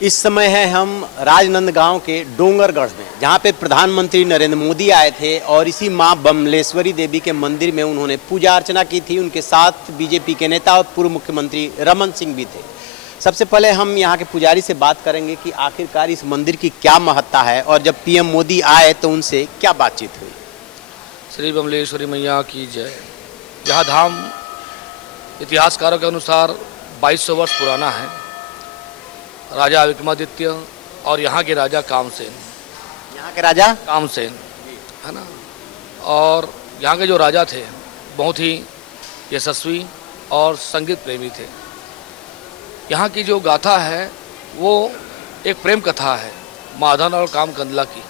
इस समय है हम राजनांदगांव के डोंगरगढ़ में, जहां पे प्रधानमंत्री नरेंद्र मोदी आए थे और इसी मां बमलेश्वरी देवी के मंदिर में उन्होंने पूजा अर्चना की थी। उनके साथ बीजेपी के नेता और पूर्व मुख्यमंत्री रमन सिंह भी थे। सबसे पहले हम यहां के पुजारी से बात करेंगे कि आखिरकार इस मंदिर की क्या महत्ता है और जब पीएम मोदी आए तो उनसे क्या बातचीत हुई। श्री बमलेश्वरी मैया की जय। यह धाम इतिहासकारों के अनुसार 2200 वर्ष पुराना है। राजा विक्रमादित्य और यहाँ के राजा कामसेन, यहाँ के राजा कामसेन है ना, और यहाँ के जो राजा थे बहुत ही यशस्वी और संगीत प्रेमी थे। यहाँ की जो गाथा है वो एक प्रेम कथा है माधन और कामकंदला की।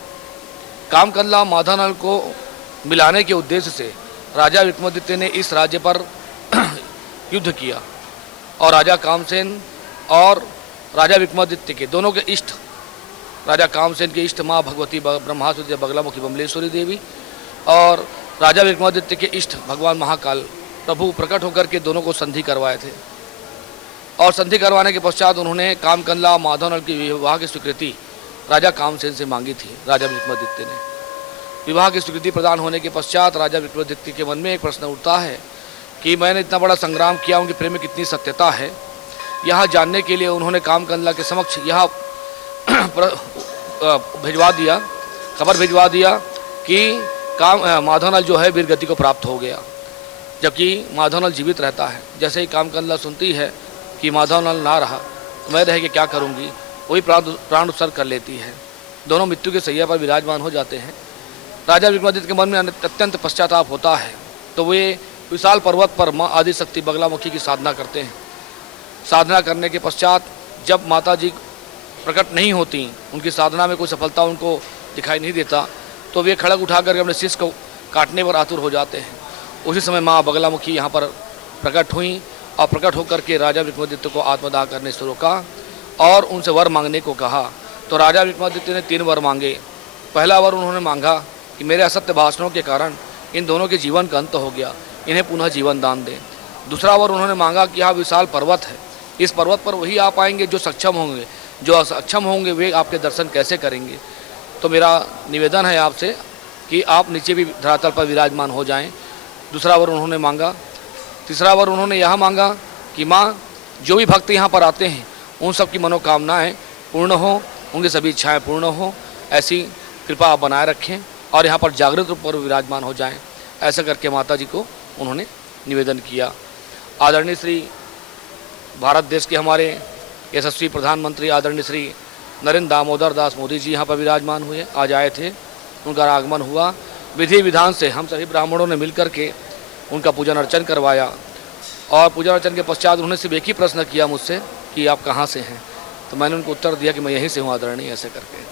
कामकंदला माधन को मिलाने के उद्देश्य से राजा विक्रमादित्य ने इस राज्य पर युद्ध किया और राजा कामसेन और राजा विक्रमादित्य के दोनों के इष्ट, राजा कामसेन के इष्ट माँ भगवती ब्रह्मासुर बगलामुखी बमलेश्वरी देवी और राजा विक्रमादित्य के इष्ट भगवान महाकाल प्रभु प्रकट होकर के दोनों को संधि करवाए थे। और संधि करवाने के पश्चात उन्होंने कामकंदला माधवन की विवाह की स्वीकृति राजा कामसेन से मांगी थी। राजा विक्रमादित्य ने विवाह की स्वीकृति प्रदान होने के पश्चात राजा विक्रमादित्य के मन में एक प्रश्न उठता है कि मैंने इतना बड़ा संग्राम किया, उनके प्रेम में कितनी सत्यता है। यह जानने के लिए उन्होंने कामकंदला के समक्ष यह खबर भिजवा दिया कि माधवनल जो है वीरगति को प्राप्त हो गया, जबकि माधवनल जीवित रहता है। जैसे ही कामकंदला सुनती है कि माधवनल ना रहा तो मैं रह के क्या करूँगी, वही प्राण उत्सर्ग कर लेती है। दोनों मृत्यु के सैया पर विराजमान हो जाते हैं। राजा विक्रमादित्य के मन में अत्यंत पश्चाताप होता है, तो वे विशाल पर्वत पर माँ आदिशक्ति बगलामुखी की साधना करते हैं। साधना करने के पश्चात जब माता जी प्रकट नहीं होती, उनकी साधना में कोई सफलता उनको दिखाई नहीं देता, तो वे खड़ग उठाकर अपने शिष्य को काटने पर आतुर हो जाते हैं। उसी समय माँ बगलामुखी यहाँ पर प्रकट हुई और प्रकट होकर के राजा विक्रमादित्य को आत्मदाह करने से रोका और उनसे वर मांगने को कहा। तो राजा विक्रमादित्य ने 3 वर मांगे। पहला वर उन्होंने मांगा कि मेरे असत्य भाषणों के कारण इन दोनों के जीवन का अंत हो गया, इन्हें पुनः जीवन दान दें। दूसरा वर उन्होंने मांगा कि यह विशाल पर्वत है, इस पर्वत पर वही आ पाएंगे जो सक्षम होंगे, जो असक्षम होंगे वे आपके दर्शन कैसे करेंगे। तो मेरा निवेदन है आपसे कि आप नीचे भी धरातल पर विराजमान हो जाएं। दूसरा वर उन्होंने मांगा। तीसरा वर उन्होंने यह मांगा कि माँ, जो भी भक्त यहाँ पर आते हैं उन सब की मनोकामनाएँ पूर्ण हो, उनकी सभी इच्छाएँ पूर्ण हो, ऐसी कृपा आप बनाए रखें और यहाँ पर जागृत रूप पर विराजमान हो जाएँ। ऐसा करके माता जी को उन्होंने निवेदन किया। आदरणीय श्री भारत देश के हमारे यशस्वी प्रधानमंत्री आदरणीय श्री नरेंद्र दामोदर दास मोदी जी यहाँ पर विराजमान हुए, आज आए थे, उनका आगमन हुआ। विधि विधान से हम सभी ब्राह्मणों ने मिलकर के उनका पूजन अर्चन करवाया और पूजन अर्चन के पश्चात उन्होंने सिर्फ एक ही प्रश्न किया मुझसे कि आप कहाँ से हैं। तो मैंने उनको उत्तर दिया कि मैं यहीं से हूँ आदरणीय। ऐसे करके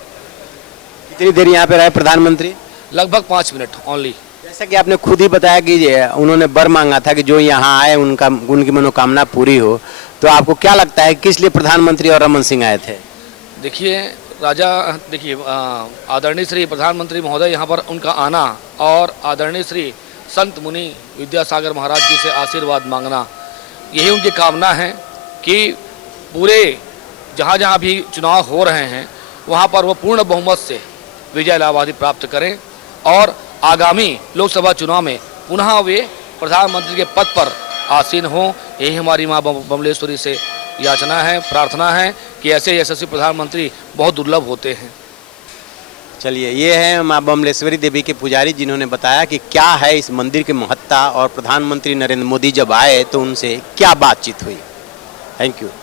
कितनी देर यहाँ पे रहे प्रधानमंत्री? लगभग 5 मिनट ओनली। जैसा कि आपने खुद ही बताया कि उन्होंने वर मांगा था कि जो यहाँ आए उनकी मनोकामना पूरी हो, तो आपको क्या लगता है किस लिए प्रधानमंत्री और रमन सिंह आए थे? देखिए आदरणीय श्री प्रधानमंत्री महोदय यहाँ पर उनका आना और आदरणीय श्री संत मुनि विद्यासागर महाराज जी से आशीर्वाद मांगना, यही उनकी कामना है कि पूरे जहाँ भी चुनाव हो रहे हैं वहाँ पर वो पूर्ण बहुमत से विजय लाभ प्राप्त करें और आगामी लोकसभा चुनाव में पुनः वे प्रधानमंत्री के पद पर आसीन हो। यही हमारी माँ बमलेश्वरी से याचना है, प्रार्थना है कि ऐसे यशस्वी प्रधानमंत्री बहुत दुर्लभ होते हैं। चलिए, ये है माँ बमलेश्वरी देवी के पुजारी जिन्होंने बताया कि क्या है इस मंदिर की महत्ता और प्रधानमंत्री नरेंद्र मोदी जब आए तो उनसे क्या बातचीत हुई। Thank you.